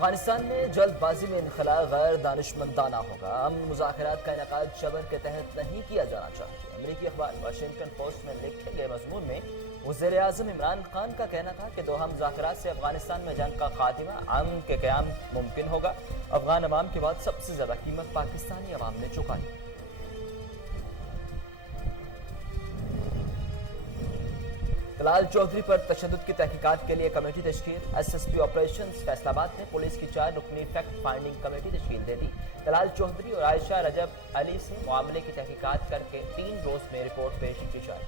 افغانستان میں جلد بازی میں انخلا غیر دانشمندانہ ہوگا. مذاکرات کا انعقاد شبر کے تحت نہیں کیا جانا چاہیے. امریکی اخبار واشنگٹن پوسٹ میں لکھے گئے مضمون میں وزیر اعظم عمران خان کا کہنا تھا کہ دوحہ مذاکرات سے افغانستان میں جنگ کا خاتمہ، امن کے قیام ممکن ہوگا. افغان عوام کے بعد سب سے زیادہ قیمت پاکستانی عوام نے چکائی. طلال چودھری پر تشدد کی تحقیقات کے لیے کمیٹی تشکیل. S S P operations Faisal آباد نے پولیس کی 4 رکنی فیکٹ فائنڈنگ کمیٹی تشکیل دے دی. طلال چودھری اور عائشہ رجب علی سے معاملے کی تحقیقات کر کے 3 روز میں رپورٹ پیش کی جائے.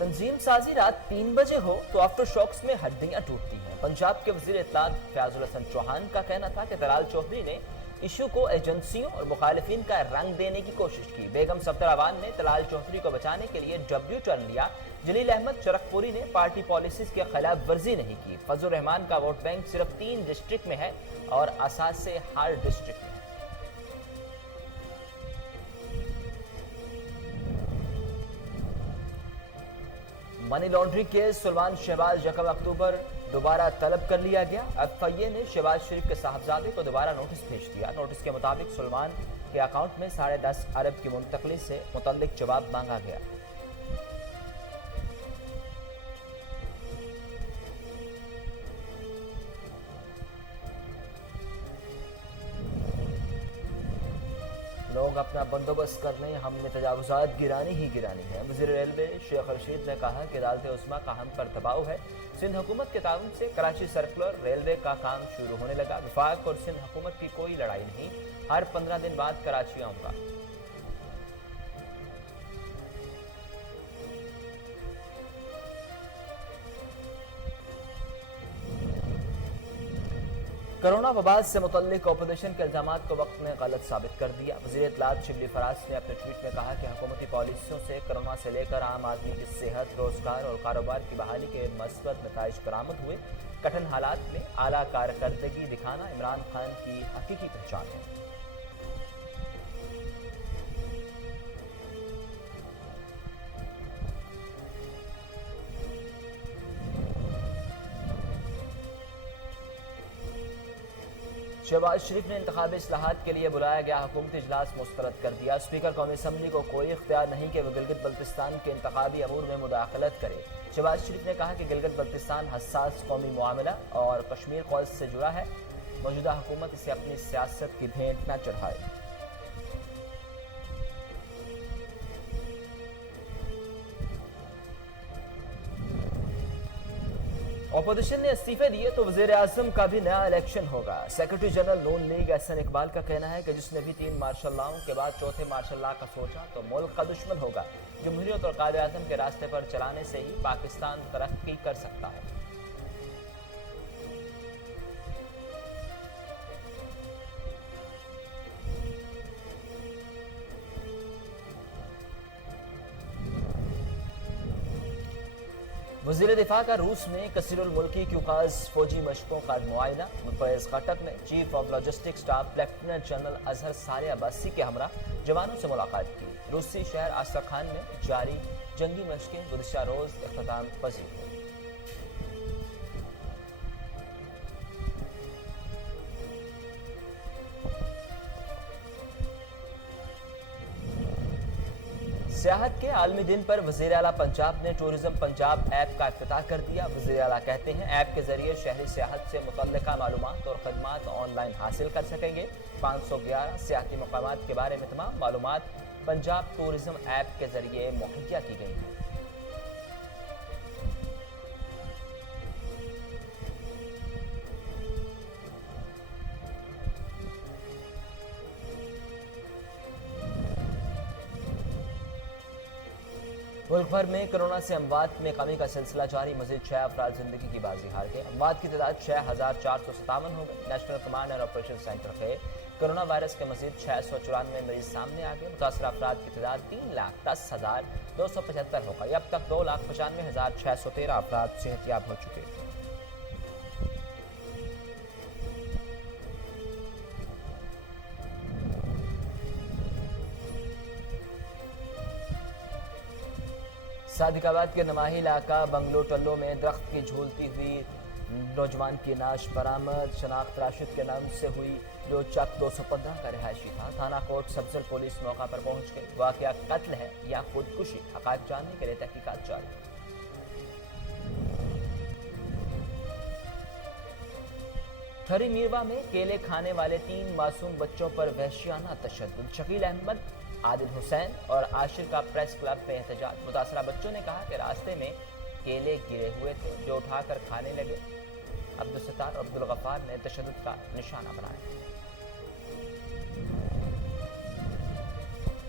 تنظیم سازی رات 3 بجے ہو تو آفٹر شاکس میں ہڈیاں ٹوٹتی ہیں. پنجاب کے وزیر اطلاعات فیاض الحسن چوہان کا کہنا تھا کہ طلال چودھری نے ایشو کو ایجنسیوں اور مخالفین کا رنگ دینے کی کوشش کی. بیگم صفدر اوان نے طلال چودھری کو بچانے کے لیے ڈبلیو ٹرن لیا. جلیل احمد چرخ پوری نے پارٹی پالیسیز کی خلاف ورزی نہیں کی. فضل الرحمان کا ووٹ بینک صرف 3 ڈسٹرکٹ میں ہے اور اساس ہر ڈسٹرکٹ میں. Money laundering case Salman Shehbaz 1 اکتوبر دوبارہ طلب کر لیا گیا. ایف آئی اے نے شہباز شریف کے صاحبزادے کو دوبارہ نوٹس بھیج دیا. نوٹس کے مطابق سلمان کے اکاؤنٹ میں 10.5 ارب کی منتقلی سے متعلق جواب مانگا گیا. لوگ اپنا بندوبست کر لیں، ہم نے تجاوزات گرانی ہی گرانی ہے. وزیر ریلوے شیخ رشید نے کہا کہ عدالت عظمیٰ کا ہم پر دباؤ ہے. سندھ حکومت کے تعاون سے کراچی سرکلر ریلوے کا کام شروع ہونے لگا. وفاق اور سندھ حکومت کی کوئی لڑائی نہیں، ہر 15 دن بعد کراچی آؤں گا. کرونا وبا سے متعلق اپوزیشن کے الزامات کو وقت میں غلط ثابت کر دیا. وزیر اطلاعات شبلی فراز نے اپنے ٹویٹ میں کہا کہ حکومتی پالیسیوں سے کرونا سے لے کر عام آدمی کی صحت، روزگار اور کاروبار کی بحالی کے مثبت نتائج برآمد ہوئے. کٹھن حالات میں اعلیٰ کارکردگی دکھانا عمران خان کی حقیقی پہچان ہے. شہباز شریف نے انتخابی اصلاحات کے لیے بلایا گیا حکومتی اجلاس مسترد کر دیا. اسپیکر قومی اسمبلی کو کوئی اختیار نہیں کہ وہ گلگت بلتستان کے انتخابی امور میں مداخلت کرے. شہباز شریف نے کہا کہ گلگت بلتستان حساس قومی معاملہ اور کشمیر قوس سے جڑا ہے. موجودہ حکومت اسے اپنی سیاست کی بھینٹ نہ چڑھائے. اپوزیشن نے استعفے دیے تو وزیر اعظم کا بھی نیا الیکشن ہوگا. سیکرٹری جنرل نون لیگ احسن اقبال کا کہنا ہے کہ جس نے بھی 3 مارشل لاؤں کے بعد 4تھے مارشل لا کا سوچا تو ملک کا دشمن ہوگا. جمہوریت اور قائد اعظم کے راستے پر چلانے سے ہی پاکستان ترقی کر سکتا ہے. وزیر دفاع کا روس میں کثیر الملکی کیوکاز فوجی مشقوں کا معائنہ. مفیض خٹک نے chief of logistic staff lieutenant general Azhar Saleh Abbasi کے ہمراہ جوانوں سے ملاقات کی. روسی شہر آسترخان میں جاری جنگی مشقیں گزشتہ روز اختتام پذیر ہوئی. سیاحت کے عالمی دن پر وزیر اعلیٰ پنجاب نے ٹورزم پنجاب ایپ کا افتتاح کر دیا. وزیر اعلیٰ کہتے ہیں ایپ کے ذریعے شہری سیاحت سے متعلقہ معلومات اور خدمات آن لائن حاصل کر سکیں گے. 511 سیاحتی مقامات کے بارے میں تمام معلومات پنجاب ٹورزم ایپ کے ذریعے مہیا کی گئی ہیں. ملک بھر میں کرونا سے اموات میں کمی کا سلسلہ جاری. مزید 6 افراد زندگی کی بازی ہار گئے. اموات کی تعداد 6457 ہو گئی. National command and operation centre کے کرونا وائرس کے مزید 694 مریض سامنے آ گئے. متاثرہ افراد کی تعداد 3,10,275 ہو گئی. اب تک 2,95,613 افراد صحت یاب ہو چکے. सादिकाबाद के नवाही इलाका बंगलो टल्लो में दरख्त की झूलती हुई नौजवान की लाश बरामद। शनाख्त राशिद के नाम से हुई, जो चक 215 का रिहायशी था। थाना कोट सब्जल पुलिस मौका पर पहुंच गई। वाकया कत्ल है या खुदकुशी, हक़ाइक़ जानने के लिए तहकीकात जारी। ठरी मीरवा में केले खाने वाले 3 मासूम बच्चों पर वहशियाना तशद्दुद। शकील अहमद, आदिल हुसैन और आशिर का प्रेस क्लब में एहतजाज। मुतासरा बच्चों ने कहा कि रास्ते में केले गिरे हुए थे जो उठाकर खाने लगे। अब्दुल सत्तार और अब्दुल गफ्फार ने तशद्दुद का निशाना बनाया।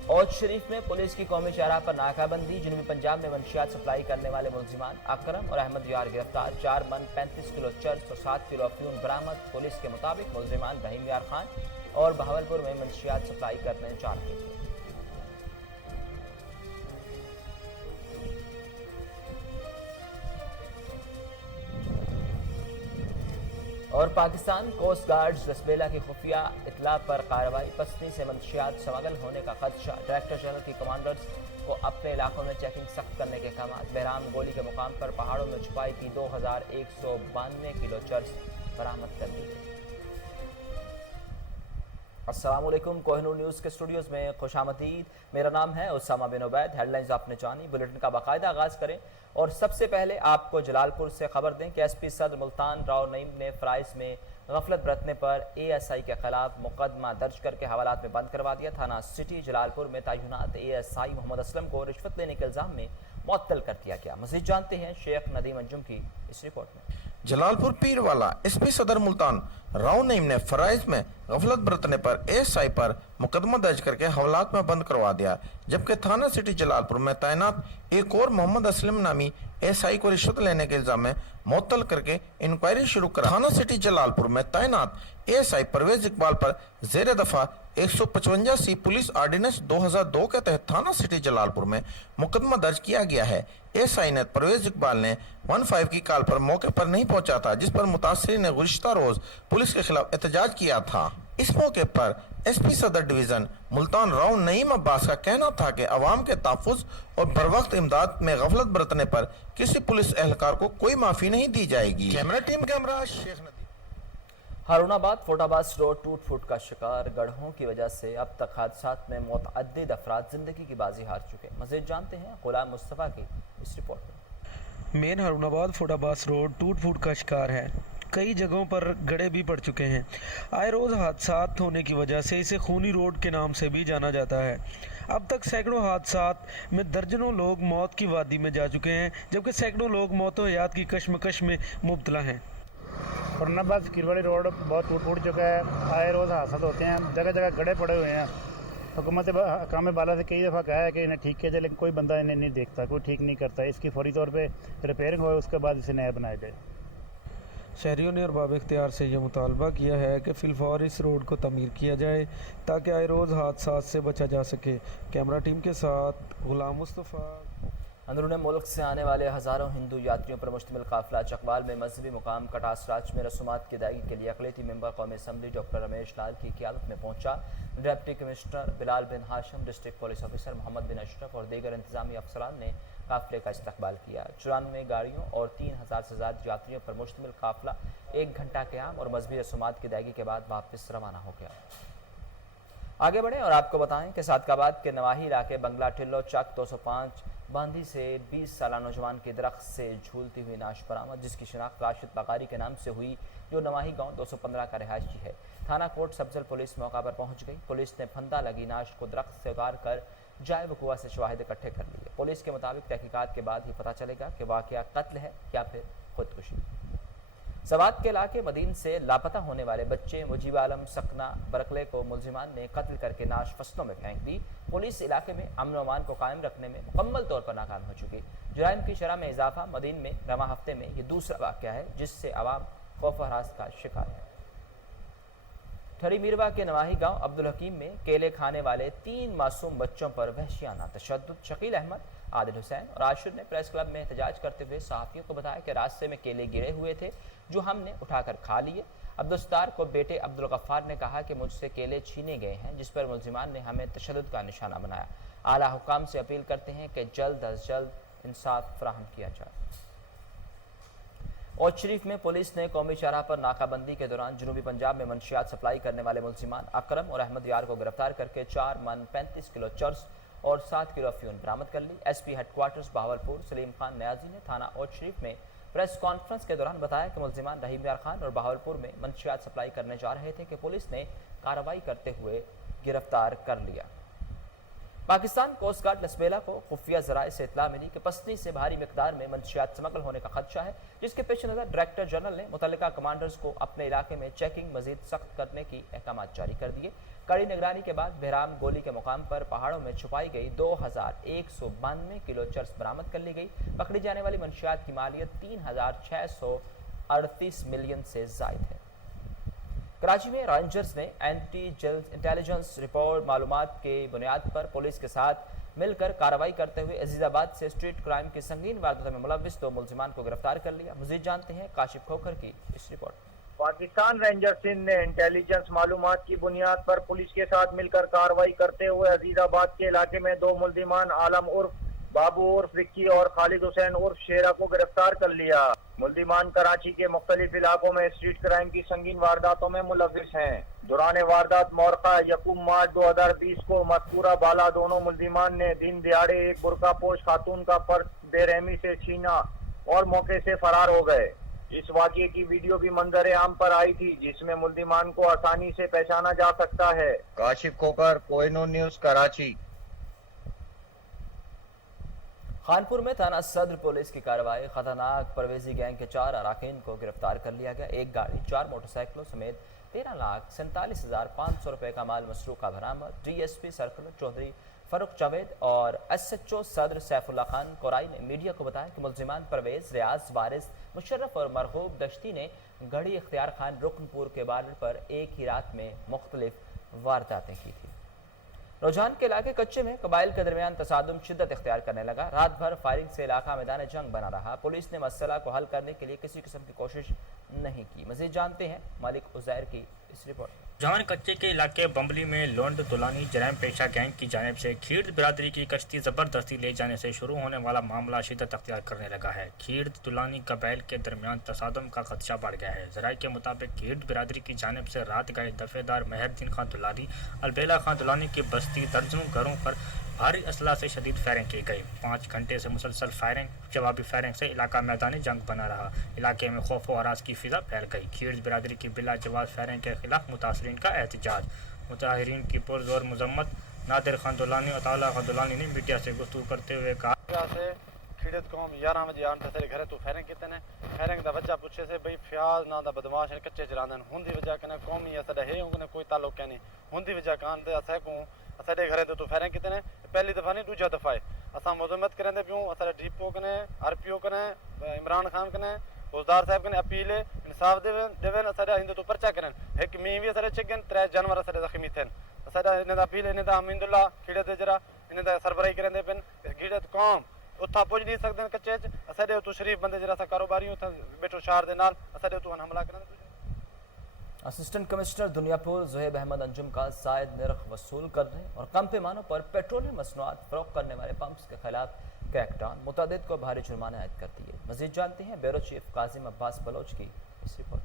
औध शरीफ में पुलिस की कौमी शाहराह पर नाकाबंदी। जनूबी पंजाब में मंशियात सप्लाई करने वाले मुलजिमान अकरम और अहमद यार गिरफ्तार। 4 मन 35 किलो चर्स और 7 किलो अफीम बरामद। पुलिस के मुताबिक मुलजिमान रहीम यार खान और बहावलपुर में मंशियात सप्लाई करने जा रहे थे। और पाकिस्तान कोस्ट गार्ड रसबेला की खुफिया इतला पर कार्रवाई। पसनी से मंशियात स्मगल होने का खदशा। डायरेक्टर जनरल की कमांडर्स को अपने इलाकों में चेकिंग सख्त करने के अहकाम। बहराम गोली के मुकाम पर पहाड़ों में छुपाई की 2192 किलो चर्स बरामद कर दी गई। अस्सलाम वालेकुम, कोहिनूर न्यूज़ के स्टूडियोज़ में खुशामदीद। मेरा नाम है उसामा बिन उबैद। हेडलाइंस आपने जानी, बुलेटिन का बाकायदा आगाज़ करें और सबसे पहले आपको जलालपुर से खबर दें कि एसपी सदर मुल्तान राव नईम ने फ़राइज़ में गफलत बरतने पर एएसआई के खिलाफ मुकदमा दर्ज करके हवालात में बंद करवा दिया। थाना सिटी जलालपुर में तैनात एएसआई मोहम्मद असलम को रिश्वत लेने के इल्ज़ाम में मुअत्तल कर दिया गया। मज़ीद जानते हैं शेख नदीम अंजुम की इस रिपोर्ट में। जलालपुर पीरवाला एसपी सदर मुल्तान राव नईम ने फराइज में गफलत बरतने पर एएसआई पर मुकदमा दर्ज करके हवालात में बंद करवा दिया, जबकि थाना सिटी जलालपुर में तैनात एक और मोहम्मद असलम नामी एएसआई को रिश्वत लेने के इल्जाम में मुअत्तल करके इंक्वायरी शुरू करा। थाना सिटी जलालपुर में तैनात एएसआई परवेज इकबाल पर जेर दफा 155 सी पुलिस ऑर्डिनेंस 2002 के तहत थाना सिटी जलालपुर में मुकदमा दर्ज किया गया है। एएसआई ने परवेज इकबाल ने 15 की कॉल पर मौके पर नहीं पहुंचा था, जिस पर मुतासिरीन ने गुज़िश्ता रोज पुलिस के खिलाफ एहतजाज किया था। इस मौके पर एसपी सदर डिवीजन मुल्तान राव नईम अब्बास का कहना था कि अवाम के तहफ़्फ़ुज़ और बरवक्त इमदाद में गफलत बरतने पर किसी पुलिस एहलकार को कोई माफी नहीं दी जाएगी। Camera team camera Sheikh Nadeem. Haroonabad Fort Abbas road टूट फूट का शिकार। गड्ढों की वजह से अब तक हादसात में मुतअद्दिद अफराद जिंदगी की बाजी हार चुके। मज़ीद जानते हैं गुलाम मुस्तफ़ा की इस रिपोर्ट में। मेन हारूनाबाद फोटाबाज रोड टूट फूट का शिकार है। कई जगहों पर गड्ढे भी पड़ चुके हैं। आए रोज़ हादसात होने की वजह से इसे खूनी रोड के नाम से भी जाना जाता है। अब तक सैकड़ों हादसात में दर्जनों लोग मौत की वादी में जा चुके हैं, जबकि सैकड़ों लोग मौतो हयात की कश्मकश में मुब्तला हैं। हारूनाबाद किरवाली रोड बहुत टूट फूट चुका है। आए रोज़ हादसात होते हैं, जगह जगह गड्ढे पड़े हुए हैं। हुकूमत काम बाला से कई दफ़ा कहा है कि इन्हें ठीक किया जाए, लेकिन कोई बंदा इन्हें नहीं देखता, कोई ठीक नहीं करता। इसकी फौरी तौर पे रिपेयरिंग हो, उसके बाद इसे नया बनाया जाए। शहरियों ने अरबाब इख्तियार से यह मुतालबा किया है कि फिलफौर इस रोड को तमीर किया जाए ताकि आए रोज़ हादसात से बचा जा सके। कैमरा टीम के साथ गुलाम मुस्तफ़ा। अंदरूनी मुल्क से आने वाले हज़ारों हिंदू यात्रियों पर मुश्तमिल काफिला चकवाल में मजहबी मुकाम कटासराज में रसूमात की अदायगी के लिए अक़लियती मेंबर कौमी असम्बली डॉक्टर रमेश लाल की क़ियादत में पहुंचा। Deputy commissioner Bilal bin Hashim, district police officer Mohammad bin Ashraf और दीगर इंतजामी अफसरान ने काफिले का इस्तकबाल किया। 94 गाड़ियों और 3000 से ज़्यादा यात्रियों पर मुश्तमिल काफिला 1 घंटा क़याम और मजहबी रसूमात की अदायगी के बाद वापस रवाना हो गया। आगे बढ़ें और आपको बताएं कि सादकाबाद के नवाही इलाके बंगला टिल्लो चक 205 बांधी से 20 साला नौजवान की दरख्त से झूलती हुई नाश बरामद, जिसकी शिनाख्त राशिद बगारी के नाम से हुई, जो नवाही गांव 215 का रिहायशी है। थाना कोट सब्जल पुलिस मौका पर पहुंच गई। पुलिस ने फंदा लगी नाश को दरख्त से उतार कर जाए वकुआ से शवाहिद इकट्ठे कर लिए। पुलिस के मुताबिक तहकीकात के बाद ही पता चलेगा कि वाकया कत्ल है या फिर खुदकुशी। सवात के इलाके मदीन से लापता होने वाले बच्चे मुजीब आलम सकना बरकले को मुलजिमान ने कत्ल करके नाश फसलों में फेंक दी। पुलिस इलाके में अमन व अमान को कायम रखने में मुकम्मल तौर पर नाकाम हो चुकी। जुराइम की शरह में इजाफा। मदीन में रवा हफ्ते में ये दूसरा वाक़या है जिससे अवाम खौफ हरास का शिकार है। ठरी मीरवा के नवाही गांव अब्दुल हकीम में केले खाने वाले 3 मासूम बच्चों पर वहशियाना तशद्दुद। शकील अहमद, आदिल हुसैन और आशिर ने प्रेस क्लब में एहतजाज करते हुए सहाफ़ियों को बताया कि रास्ते में केले गिरे हुए थे जो हमने उठाकर खा लिए। अब्दुल सत्तार को बेटे अब्दुल गफ्फार ने कहा कि मुझसे केले छीने गए हैं, जिस पर मुलजिमान ने हमें तशद्दुद का निशाना बनाया। आला हुकाम से अपील करते हैं कि जल्द अज जल्द इंसाफ फराहम किया जाए। और शरीफ में पुलिस ने कौमी चौराहा पर नाकाबंदी के दौरान जनूबी पंजाब में मंशियात सप्लाई करने वाले मुलजिमान अकरम और अहमद यार को गिरफ्तार करके 4 मन 35 किलो चर्स और 7 किलो अफीम बरामद कर ली। एसपी हेडक्वार्टर्स बहावलपुर सलीम खान न्याजी ने थाना और शरीफ में प्रेस कॉन्फ्रेंस के दौरान बताया कि मुलजिमान रहीम यार खान और बहावलपुर में मंशियात सप्लाई करने जा रहे थे कि पुलिस ने कार्रवाई करते हुए गिरफ्तार कर लिया। पाकिस्तान कोस्ट गार्ड लसबेला को खुफिया जराए से इतला मिली कि पसनी से भारी मिकदार में मंशियात स्मगल होने का खदशा है, जिसके पेश नज़र डायरेक्टर जनरल ने मुतल्लिका कमांडर्स को अपने इलाके में चेकिंग मजीद सख्त करने की अहकाम जारी कर दिए। कड़ी निगरानी के बाद बहराम गोली के मुकाम पर पहाड़ों में छुपाई गई 2192 किलो चर्स बरामद कर ली गई। पकड़ी जाने वाली मंशियात की मालियत 3638 मिलियन से जायद है। कराची में रेंजर्स ने एंटी इंटेलिजेंस रिपोर्ट मालूमात के बुनियाद पर पुलिस के साथ मिलकर कार्रवाई करते हुए अजीजाबाद से स्ट्रीट क्राइम की संगीन वारदातों में मुलव्विस 2 मुलजिमान को गिरफ्तार कर लिया। मजीद जानते हैं काशिफ खोखर की इस रिपोर्ट। पाकिस्तान रेंजर्स सिंध ने इंटेलिजेंस मालूमात की बुनियाद पर पुलिस के साथ मिलकर कार्रवाई करते हुए अजीजाबाद के इलाके में 2 मुलजिमान आलम उर्फ बाबू उर्फ विक्की और खालिद हुसैन उर्फ शेरा को गिरफ्तार कर लिया। मुलजिमान कराची के मुख्तलिफ इलाकों में स्ट्रीट क्राइम की संगीन वारदातों में मुलव्विस हैं। दौरान वारदात मोरखा यकूम मार्च 2020 को मज़कूरा बाला दोनों मुलजिमान ने दिन दिहाड़े एक बुरका पोश खातून का पर्स बेरहमी से छीना और मौके से फरार हो गए। इस वाक़ये की वीडियो भी मंजर आम पर आई थी, जिसमें मुलजिमान को आसानी से पहचाना जा सकता है। काशिफ खोकर, कोहिनूर न्यूज़, कराची। खानपुर में थाना सदर पुलिस की कार्रवाई खतरनाक परवेजी गैंग के 4 अराकीन को गिरफ्तार कर लिया गया। एक गाड़ी, 4 मोटरसाइकिलों समेत 13,47,500 रुपए का माल मसरूका बरामद। डीएसपी सर्कुलर चौधरी फरुख जावेद और एसएचओ सदर सैफुल्ला खान कोराई ने मीडिया को बताया कि मुलजिमान परवेज, रियाज, वारिस, मुशर्रफ और मरगूब दश्ती ने गढ़ी इख्तियार खान रुकनपुर के बार्डर पर एक ही रात में मुख्तलिफ वारदातें की थी। रुझान के इलाके कच्चे में कबाइल के दरमियान तसादुम शिद्दत इख्तियार करने लगा। रात भर फायरिंग से इलाका मैदान जंग बना रहा। पुलिस ने मसला को हल करने के लिए किसी किस्म की कोशिश नहीं की। मजीद जानते हैं मालिक उजैर की इस रिपोर्ट। रुझान कच्चे के इलाके बम्बली में लोंड तुलानी जराइम पेशा गैंग की जानिब से खीर्द बिरादरी की कश्ती ज़बरदस्ती ले जाने से शुरू होने वाला मामला शिद्दत अख्तियार करने लगा है। खीर्द तुलानी कबाइल के दरमियान तसादुम का खदशा बढ़ गया है। ज़राए के मुताबिक खीर्द बिरादरी की जानिब से रात गए दफेदार मेहरदीन खान दुलानी, अलबेला खान दुलानी की बस्ती दर्जनों घरों पर भारी असला से शदीद फायरिंग की गई। 5 घंटे से मुसलसल फायरिंग, जवाबी फायरिंग से इलाका मैदानी जंग बना रहा। इलाके में खौफ व हरास की फिजा फैल गई। खीर्द बिरादरी की बिला जवाब फायरिंग के खिलाफ मुतासरीन का एहतजाज। मुताहरीन की पुरजोर मजम्मत। नादिर खान दुलानी और ताला खान दुलानी ने मीडिया से गुफ्तगू करते हुए कहा खिड़त कौम 11 बजे आन तेरे घर तो फायरिंग कितने ने फायरिंग दा वजह पूछे से भाई फ्याज ना दा बदमाश ने कच्चे चलांदन हुंदी वजह कने कौमी असदा है उने कोई ताल्लुक नहीं हुंदी वजह कान ते असा को असदे घरे तो फायरिंग कितने पहली दफा नहीं दूजा दफा है असा मजम्मत करंदे पियो असा डीपो कने आरपीओ कने इमरान खान कने फौजदार साहब कने अपील इंसाफ देवन असा हिंदू तो पर्चा करन एक मी भी असा चगन 3 जानवर असा जख्मी थन असा इन दा अपील इन दा अमीनुल्लाह खिड़त जरा इन दा सरबराही करंदे पेन खिड़त कौम उत्था पुज नहीं सकते कच्चे असाडे तो शरीफ बंदे जरा सा कारोबारी उथा बैठो शहर दे नाल असाडे तो हमला करन। असिस्टेंट कमिश्नर दुनियापुर ज़ुहैब अहमद अंजुम का जायद नर्ख वसूल करने और कम पैमानों पर पेट्रोलियम मसनूआत फरोख्त करने वाले पंप्स के खिलाफ क्रैकडाउन, मुतअद्दिद को भारी जुर्माना आयद कर दिए। मजीद जानते हैं ब्यूरो चीफ काजिम अब्बास बलोच की इस report.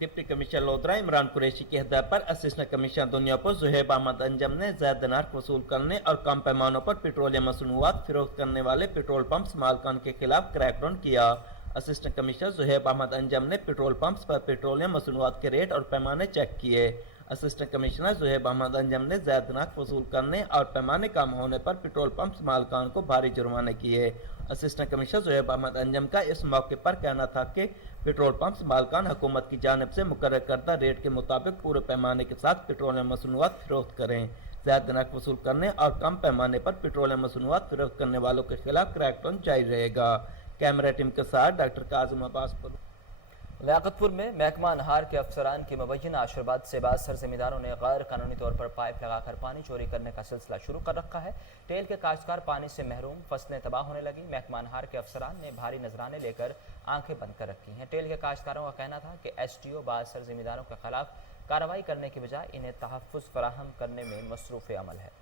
Deputy commissioner Lodhran Imran Qureshi की हिदायत पर असिस्टेंट कमिश्नर दुनियापुर ज़ुहैब अहमद अंजुम ने ज़ायद नर्ख वसूल करने और कम पैमानों पर पेट्रोलियम मसनूआत फरोख्त करने वाले पेट्रोल पंप्स मालकान के खिलाफ क्रैकडाउन किया। असिस्टेंट कमिश्नर ज़ुहैब अहमद अंजुम ने पेट्रोल पंप्स पर पेट्रोलियम मसनूआत के रेट और पैमाने चेक किए। असिस्टेंट कमिश्नर ज़ुहैब अहमद अंजुम ने ज़ायद नर्ख वसूल करने और पैमाने कम होने पर पेट्रोल पंप्स मालकान को भारी जुर्माने किए। असिस्टेंट कमिश्नर ज़ुहैब अहमद अंजुम का इस मौके पर कहना था कि पेट्रोल पंप्स मालकान हुकूमत की जानिब से मुकर्रर करदा रेट के मुताबिक पूरे पैमाने के साथ पेट्रोलियम मसनूआत फरोख्त करें। ज़्यादा नर्ख वसूल करने और कम पैमाने पर पेट्रोलियम मसनूआत फरोख्त करने वालों के खिलाफ क्रैकडाउन जारी रहेगा। कैमरा टीम के साथ डॉक्टर काजिम अब्बास। लियाकतपुर में महकमा अनहार के अफसरान की मुबैना अशरबाद से बाद सरजमींदारों ने गैर कानूनी तौर पर पाइप लगाकर पानी चोरी करने का सिलसिला शुरू कर रखा है। टेल के काश्तकार पानी से महरूम, फसलें तबाह होने लगी। महकमा अनहार के अफसरान ने भारी नजराने लेकर आंखें बंद कर रखी हैं। टेल के काश्तकारों का कहना था कि SDO बाद सरजमींदारों के खिलाफ कार्रवाई करने के बजाय इन्हें तहफ़्फ़ुज़ फराहम करने में मसरूफ़ अमल है।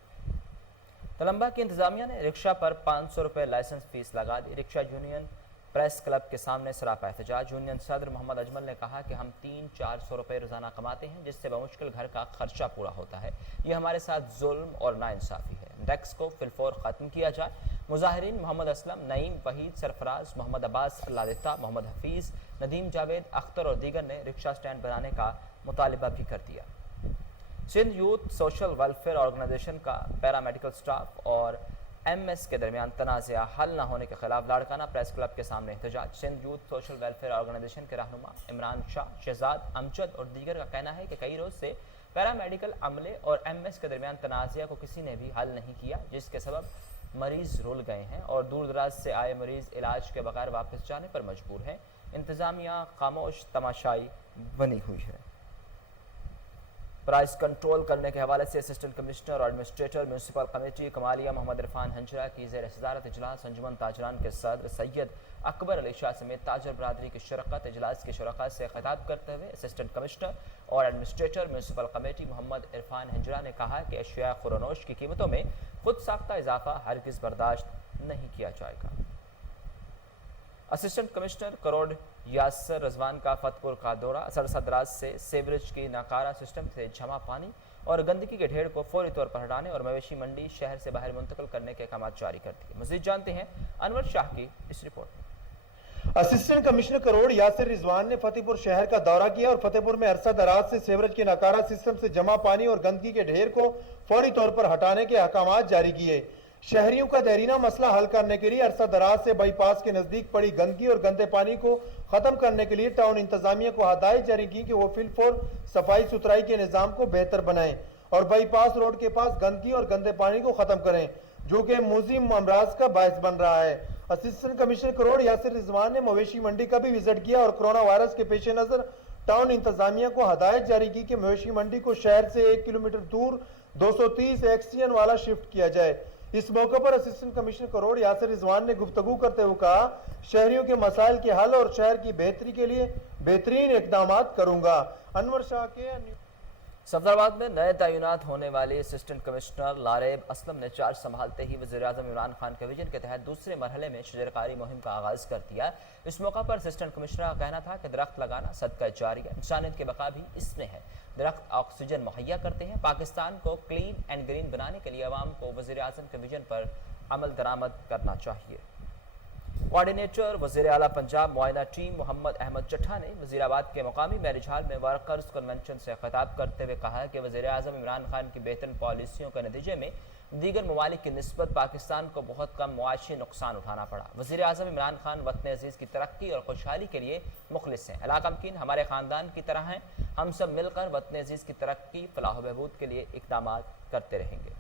तलंबा की इंतजामिया ने रिक्शा पर 500 रुपये लाइसेंस फीस लगा दी। रिक्शा यूनियन प्रेस क्लब के सामने सरापा एहतजाज। यूनियन सदर मोहम्मद अजमल ने कहा कि हम 300-400 रुपये रोजाना कमाते हैं, जिससे बमुश्किल घर का खर्चा पूरा होता है। ये हमारे साथ जुल्म और नाइंसाफी है। टैक्स को फिलफौर खत्म किया जाए। मुजाहिरीन मोहम्मद असलम, नईम, वहीद, सरफराज, मोहम्मद अब्बास, अल्लादिता, मोहम्मद हफीज, नदीम जावेद, अख्तर और दीगर ने रिक्शा स्टैंड बनाने का मुतालिबा भी कर दिया। Sindh youth social welfare organization का पैरामेडिकल स्टाफ और MS के दरमियान तनाज़ा हल न होने के खिलाफ लाड़काना प्रेस क्लब के सामने एहतजाज। Sindh youth social welfare organization के रहनुमा इमरान शाह, शहजाद, अमजद और दीगर का कहना है कि कई रोज से पैरामेडिकल अमले और MS के दरमियान तनाज़ा को किसी ने भी हल नहीं किया, जिसके सबब मरीज रुल गए हैं और दूर दराज से आए मरीज इलाज के बगैर वापस जाने पर मजबूर हैं। इंतजामिया खामोश तमाशाई बनी हुई है। प्राइस कंट्रोल करने के हवाले से असिस्टेंट कमिश्नर और administrator municipal committee Kamalia Mohammad Irfan Hanjra की ज़ेर सदारत इजलास अंजुमन ताजरान के सदर सैयद अकबर अली शाह समेत ताजर बरादरी की शिरकत। इजलास की शुरका से खिताब करते हुए असिस्टेंट कमिश्नर और administrator municipal committee Mohammad Irfan Hanjra ने कहा कि अशिया खुरनोश की कीमतों में खुद साख्ता इजाफा हरगिज़ बर्दाश्त नहीं किया जाएगा। असिस्टेंट कमिश्नर करोड़ यासर रजवान का फतपुर का दौरा। सरसदराज से सेवरेज की नाकारा सिस्टम से जमा पानी और गंदगी के ढेर को फौरी तौर पर हटाने और मवेशी मंडी शहर से बाहर मुंतकिल करने के अहकाम जारी कर दिए। मजीद जानते हैं अनवर शाह की इस रिपोर्ट में। असिस्टेंट कमिश्नर करोड़ यासिर रिजवान ने फतेहपुर शहर का दौरा किया और फतेहपुर में अरसा दराज से सेवरेज के नाकारा सिस्टम से जमा पानी और गंदगी के ढेर को फौरी तौर पर हटाने के अहकाम जारी किए। शहरियों का देरीना मसला हल करने के लिए अरसा दराज से बाईपास के नजदीक पड़ी गंदगी और गंदे पानी को खत्म करने के लिए टाउन इंतजामिया को हदायत जारी की कि वो फिलफौर सफाई सुथराई के निजाम को बेहतर बनाएं और बाईपास रोड के पास गंदगी और गंदे पानी को खत्म करें, जो कि मुजीम अमराज का बायस बन रहा है। असिस्टेंट कमिश्नर करोड़ यासिर रिजवान ने मवेशी मंडी का भी विजिट किया और कोरोना वायरस के पेश नजर टाउन इंतजामिया को हदायत जारी की कि मवेशी मंडी को शहर से 1 किलोमीटर दूर 230 एक्सटीएन वाला शिफ्ट किया जाए। इस मौके पर असिस्टेंट कमिश्नर करोड़ यासिर रिजवान ने गुफ्तगू करते हुए कहा, शहरियों के मसाइल के हल और शहर की बेहतरी के लिए बेहतरीन इकदाम करूंगा। अनवर शाह के सफदराबाद में नए तैनात होने वाले असिस्टेंट कमिश्नर लारेब असलम ने चार्ज संभालते ही वज़ीर-ए-आज़म इमरान खान के विजन के तहत दूसरे मरहले में शजरकारी मुहिम का आगाज कर दिया। इस मौका पर असिस्टेंट कमिश्नर का कहना था कि दरख्त लगाना सदका जारिया, इंसानियत के बका भी इसमें है। दरख्त ऑक्सीजन मुहैया करते हैं। पाकिस्तान को क्लीन एंड ग्रीन बनाने के लिए अवाम को वज़ीर-ए-आज़म के विजन पर अमल दरामद करना चाहिए। कोऑर्डिनेटर वज़ीर आला पंजाब मुआयना टीम मोहम्मद अहमद चट्ठा ने वज़ीराबाद के मुकामी मैरिज हॉल में वर्कर्स कन्वेंशन से खिताब करते हुए कहा कि वज़ीर-ए-आज़म इमरान खान की बेहतर पॉलिसियों के नतीजे में दीगर ममालिक की निस्बत पाकिस्तान को बहुत कम मुआशी नुकसान उठाना पड़ा। वज़ीर-ए-आज़म इमरान खान वतन अजीज़ की तरक्की और खुशहाली के लिए मुखलिस हैं। इलाक़ामकीन हमारे ख़ानदान की तरह हैं। हम सब मिलकर वतन अजीज़ की तरक्की, फलाह बहबूद के लिए इक़दाम करते रहेंगे।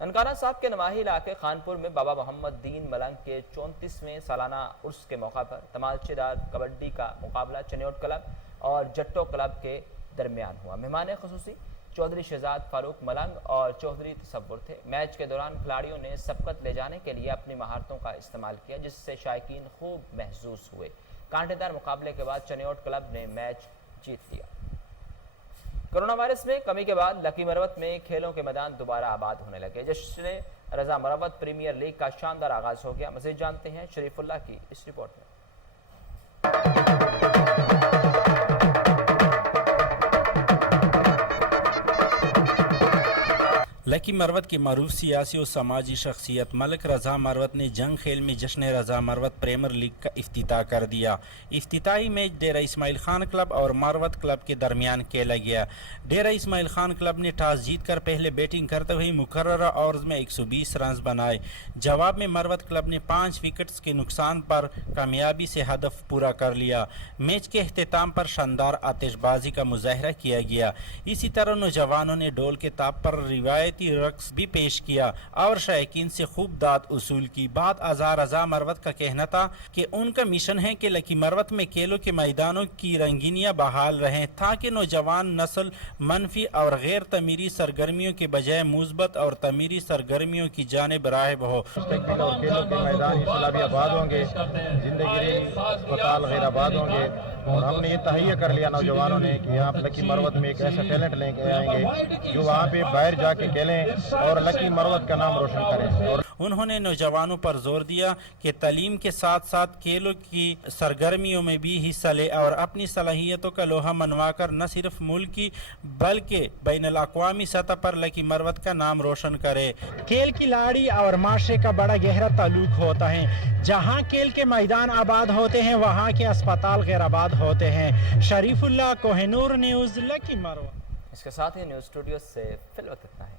ननकाना साहब के नवाही इलाके खानपुर में बाबा मोहम्मद दीन मलंग के 34वें सालाना उर्स के मौका पर तमाशेदार कबड्डी का मुकाबला चनियोट क्लब और जट्टो क्लब के दरमियान हुआ। मेहमान खुसूसी चौधरी शहजाद फारूक मलंग और चौधरी तसव्वुर थे। मैच के दौरान खिलाड़ियों ने सबकत ले जाने के लिए अपनी महारतों का इस्तेमाल किया, जिससे शायकीन खूब महसूस हुए। कांटेदार मुकाबले के बाद चनियोट क्लब ने मैच जीत लिया। कोरोना वायरस में कमी के बाद लकी मरवत में खेलों के मैदान दोबारा आबाद होने लगे। जश्न रजा मरवत प्रीमियर लीग का शानदार आगाज हो गया। मज़ीद जानते हैं शरीफुल्लाह की इस रिपोर्ट में। लकी मरवत की मरूफ सियासी और समाजी शख्सियत मलिक रजा मरवत ने जंग खेल में जश्न रजा मरवत प्रीमियर लीग का इफ्तिताह कर दिया। इफ्तिताही मैच डेरा इस्माइल खान क्लब और मरवत क्लब के दरमियान खेला गया। डेरा इस्माइल खान क्लब ने टॉस जीतकर पहले बैटिंग करते हुए मुकर्ररा ओवर्स में 120 रन बनाए। जवाब में मरवत क्लब ने 5 विकेट्स के नुकसान पर कामयाबी से हदफ पूरा कर लिया। मैच के अख्तिताम पर शानदार आतिशबाजी का मुजाहरा किया गया। इसी तरह नौजवानों ने डोल के ताप पर रिवायती रक्स भी पेश किया और शायकीन से खूब दाद उसूल की। बात रजा मरवत का कहना था कि उनका मिशन है कि लकी मरवत में खेलों के मैदानों की रंगीनियां बहाल रहें ताकि नौजवान नस्ल मनफी और गैर तमीरी सरगर्मियों के बजाय मुस्बत और तमीरी सरगर्मियों की जानिब राग़िब हो। खेलों के मैदान इस्लामी आबाद होंगे, जिंदगी अस्पताल गैर आबाद होंगे और हमने ये तहैया कर लिया नौजवानों ने कि यहाँ लकी मरवत में एक ऐसा टैलेंट लेके आएंगे जो वहाँ पे बाहर जाके खेलें और लकी मरवत का नाम रोशन करें। और उन्होंने नौजवानों पर जोर दिया कि तालीम के साथ साथ खेलों की सरगर्मियों में भी हिस्सा ले और अपनी सलाहियतों का लोहा मनवाकर न सिर्फ मुल्क की बल्कि बैनुल अक़वामी सतह पर लकी मरवत का नाम रोशन करे। खेल खिलाड़ी और माशरे का बड़ा गहरा ताल्लुक होता है। जहाँ खेल के मैदान आबाद होते हैं वहाँ के अस्पताल गैर आबाद होते हैं। Sharifullah, Kohinoor news, lucky Marwat. इसके साथ ही न्यूज़ स्टूडियो से फिलहाल इतना है।